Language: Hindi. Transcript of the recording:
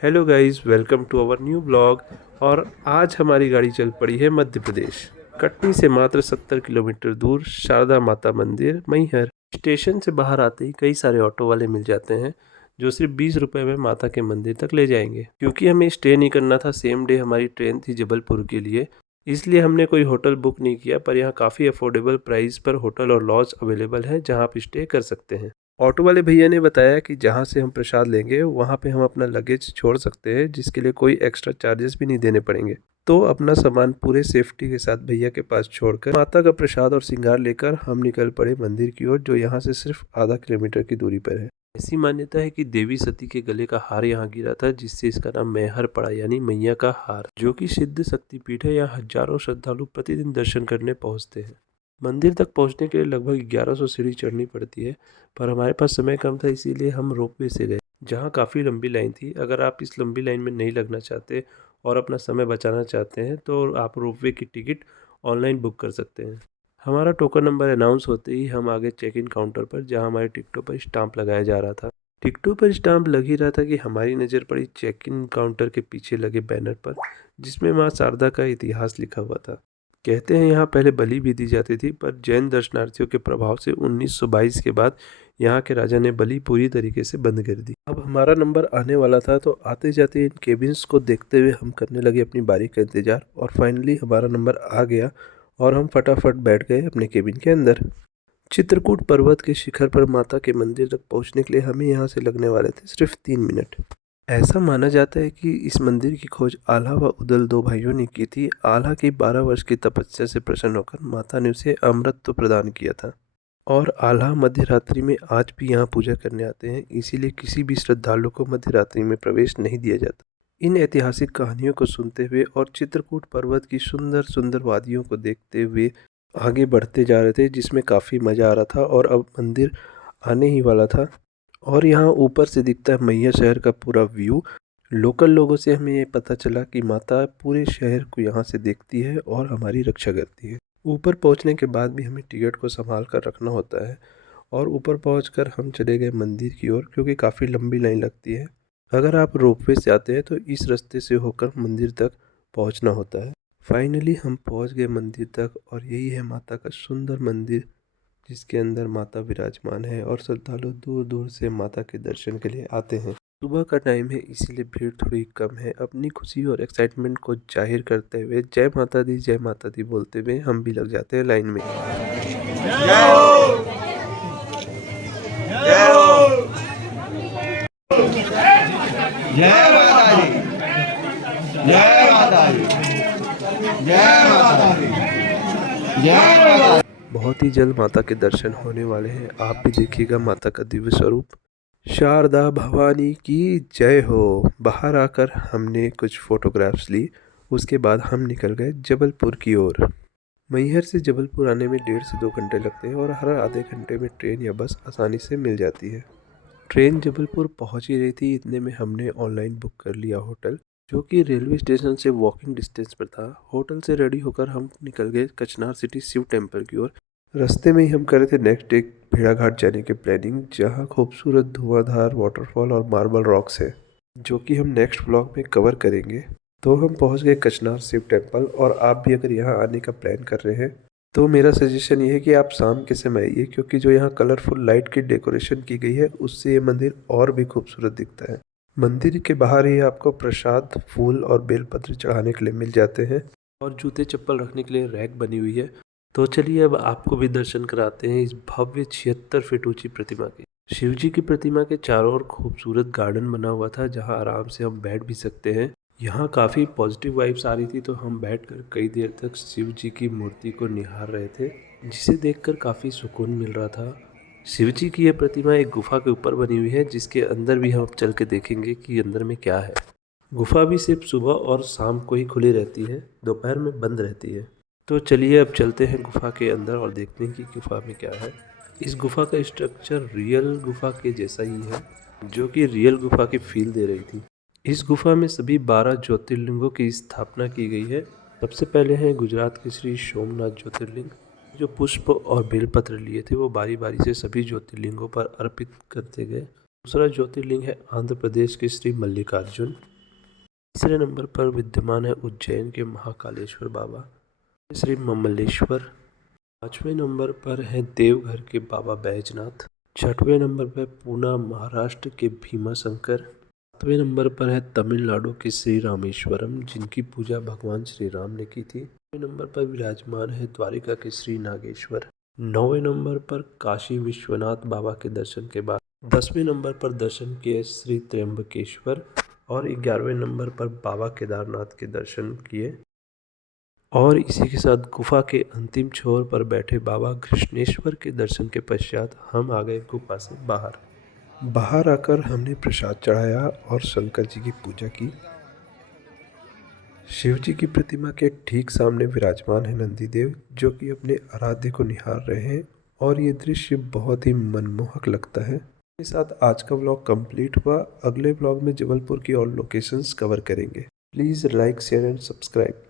Hello guys, welcome to our new blog. और आज हमारी गाड़ी चल पड़ी है मध्य प्रदेश, कटनी से मात्र 70 किलोमीटर दूर शारदा माता मंदिर मैहर। स्टेशन से बाहर आते ही कई सारे ऑटो वाले मिल जाते हैं जो सिर्फ 20 रुपए में माता के मंदिर तक ले जाएंगे। क्योंकि हमें स्टे नहीं करना था, सेम डे हमारी ट्रेन थी जबलपुर के लिए, इसलिए हमने कोई होटल बुक नहीं किया। पर यहाँ काफ़ी अफोर्डेबल प्राइस पर होटल और लॉज अवेलेबल है जहाँ आप स्टे कर सकते हैं। ऑटो वाले भैया ने बताया कि जहाँ से हम प्रसाद लेंगे वहाँ पे हम अपना लगेज छोड़ सकते हैं, जिसके लिए कोई एक्स्ट्रा चार्जेस भी नहीं देने पड़ेंगे। तो अपना सामान पूरे सेफ्टी के साथ भैया के पास छोड़कर माता का प्रसाद और श्रृंगार लेकर हम निकल पड़े मंदिर की ओर, जो यहाँ से सिर्फ आधा किलोमीटर की दूरी पर है। ऐसी मान्यता है कि देवी सती के गले का हार यहाँ गिरा था, जिससे इसका नाम मैहर पड़ा, यानी मैया का हार, जो कि सिद्ध शक्तिपीठ है। यहाँ हजारों श्रद्धालु प्रतिदिन दर्शन करने पहुँचते हैं। मंदिर तक पहुंचने के लिए लगभग 1100 सीढ़ी चढ़नी पड़ती है, पर हमारे पास समय कम था, इसीलिए हम रोपवे से गए, जहां काफ़ी लंबी लाइन थी। अगर आप इस लंबी लाइन में नहीं लगना चाहते और अपना समय बचाना चाहते हैं तो आप रोपवे की टिकट ऑनलाइन बुक कर सकते हैं। हमारा टोकन नंबर अनाउंस होते ही हम आगे चेक इन काउंटर पर, जहां हमारे टिकटों पर स्टाम्प लगाया जा रहा था। टिकटों पर स्टाम्प लग ही रहा था कि हमारी नज़र पड़ी चेक इन काउंटर के पीछे लगे बैनर पर, जिसमें माँ शारदा का इतिहास लिखा हुआ था। कहते हैं यहाँ पहले बलि भी दी जाती थी, पर जैन दर्शनार्थियों के प्रभाव से 1922 के बाद यहाँ के राजा ने बलि पूरी तरीके से बंद कर दी। अब हमारा नंबर आने वाला था, तो आते जाते इन केबिन्स को देखते हुए हम करने लगे अपनी बारी का इंतजार, और फाइनली हमारा नंबर आ गया और हम फटाफट बैठ गए अपने केबिन के अंदर। चित्रकूट पर्वत के शिखर पर माता के मंदिर तक पहुंचने के लिए हमें यहाँ से लगने वाले थे सिर्फ 3 मिनट। ऐसा माना जाता है कि इस मंदिर की खोज आल्हा व उदल दो भाइयों ने की थी। आल्हा की 12 वर्ष की तपस्या से प्रसन्न होकर माता ने उसे अमृत प्रदान किया था, और आल्हा मध्य रात्रि में आज भी यहाँ पूजा करने आते हैं, इसीलिए किसी भी श्रद्धालु को मध्य रात्रि में प्रवेश नहीं दिया जाता। इन ऐतिहासिक कहानियों को सुनते हुए और चित्रकूट पर्वत की सुंदर सुंदर वादियों को देखते हुए आगे बढ़ते जा रहे थे, जिसमें काफ़ी मज़ा आ रहा था। और अब मंदिर आने ही वाला था, और यहाँ ऊपर से दिखता है मैया शहर का पूरा व्यू। लोकल लोगों से हमें ये पता चला कि माता पूरे शहर को यहाँ से देखती है और हमारी रक्षा करती है। ऊपर पहुँचने के बाद भी हमें टिकट को संभाल कर रखना होता है, और ऊपर पहुँचकर हम चले गए मंदिर की ओर, क्योंकि काफ़ी लंबी लाइन लगती है। अगर आप रोपवे से आते हैं तो इस रास्ते से होकर मंदिर तक पहुँचना होता है। फाइनली हम पहुँच गए मंदिर तक, और यही है माता का सुंदर मंदिर, जिसके अंदर माता विराजमान है, और श्रद्धालु दूर दूर से माता के दर्शन के लिए आते हैं। सुबह का टाइम है, इसीलिए भीड़ थोड़ी कम है। अपनी खुशी और एक्साइटमेंट को जाहिर करते हुए जय माता दी बोलते हुए हम भी लग जाते हैं लाइन में। जय माता दी, जय माता दी, जय माता दी, जय माता दी। बहुत ही जल्द माता के दर्शन होने वाले हैं, आप भी देखिएगा माता का दिव्य स्वरूप। शारदा भवानी की जय हो। बाहर आकर हमने कुछ फोटोग्राफ्स ली, उसके बाद हम निकल गए जबलपुर की ओर। मैहर से जबलपुर आने में 1.5 से 2 घंटे लगते हैं, और हर आधे घंटे में ट्रेन या बस आसानी से मिल जाती है। ट्रेन जबलपुर पहुंच ही रही थी, इतने में हमने ऑनलाइन बुक कर लिया होटल, जो कि रेलवे स्टेशन से वॉकिंग डिस्टेंस पर था। होटल से रेडी होकर हम निकल गए कचनार सिटी शिव टेम्पल की ओर। रास्ते में ही हम कर रहे थे नेक्स्ट डे भेड़ाघाट जाने की प्लानिंग, जहां खूबसूरत धुआंधार वाटरफॉल और मार्बल रॉक्स है, जो कि हम नेक्स्ट व्लॉग में कवर करेंगे। तो हम पहुंच गए कचनार शिव टेम्पल, और आप भी अगर यहाँ आने का प्लान कर रहे हैं तो मेरा सजेशन ये है कि आप शाम के समय आइए, क्योंकि जो यहाँ कलरफुल लाइट की डेकोरेशन की गई है उससे ये मंदिर और भी खूबसूरत दिखता है। मंदिर के बाहर ही आपको प्रसाद, फूल और बेलपत्र चढ़ाने के लिए मिल जाते हैं, और जूते चप्पल रखने के लिए रैक बनी हुई है। तो चलिए अब आपको भी दर्शन कराते हैं इस भव्य 76 फीट ऊंची प्रतिमा के। शिव जी की प्रतिमा के चारों ओर खूबसूरत गार्डन बना हुआ था, जहां आराम से हम बैठ भी सकते हैं। यहाँ काफ़ी पॉजिटिव वाइब्स आ रही थी, तो हम बैठकर कई देर तक शिव जी की मूर्ति को निहार रहे थे, जिसे देखकर काफ़ी सुकून मिल रहा था। शिव जी की यह प्रतिमा एक गुफा के ऊपर बनी हुई है, जिसके अंदर भी हम चल के देखेंगे कि अंदर में क्या है। गुफा भी सिर्फ सुबह और शाम को ही खुली रहती है, दोपहर में बंद रहती है। तो चलिए अब चलते हैं गुफा के अंदर और देखते हैं कि गुफा में क्या है। इस गुफा का स्ट्रक्चर रियल गुफा के जैसा ही है, जो कि रियल गुफा की फील दे रही थी। इस गुफा में सभी 12 ज्योतिर्लिंगों की स्थापना की गई है। सबसे पहले हैं गुजरात के श्री सोमनाथ ज्योतिर्लिंग, जो पुष्प और बेलपत्र लिए थे वो बारी बारी से सभी ज्योतिर्लिंगों पर अर्पित करते गए। दूसरा ज्योतिर्लिंग है आंध्र प्रदेश के श्री मल्लिकार्जुन, तीसरे नंबर पर विद्यमान है उज्जैन के महाकालेश्वर बाबा श्री ममलेश्वर। पाँचवें नंबर पर है देवघर के बाबा बैजनाथ। छठवें नंबर पर पूना महाराष्ट्र के भीमा शंकर। सातवें नंबर पर है तमिलनाडु के श्री रामेश्वरम, जिनकी पूजा भगवान श्री राम ने की थी। 9वें नंबर पर विराजमान है द्वारिका के श्री नागेश्वर। 9वें नंबर पर काशी विश्वनाथ बाबा के दर्शन के बाद 10वें नंबर पर दर्शन किए श्री त्र्यंबकेश्वर और 11वें नंबर पर बाबा केदारनाथ के दर्शन किए। और इसी के साथ गुफा के अंतिम छोर पर बैठे बाबा कृष्णेश्वर के दर्शन के पश्चात हम आ गए गुफा से बाहर आकर हमने प्रसाद चढ़ाया और शंकर जी की पूजा की। शिव जी की प्रतिमा के ठीक सामने विराजमान है नंदीदेव, जो कि अपने आराध्य को निहार रहे हैं और ये दृश्य बहुत ही मनमोहक लगता है। इसके साथ आज का व्लॉग कंप्लीट हुआ। अगले व्लॉग में जबलपुर की और लोकेशंस कवर करेंगे। Please like, share and subscribe.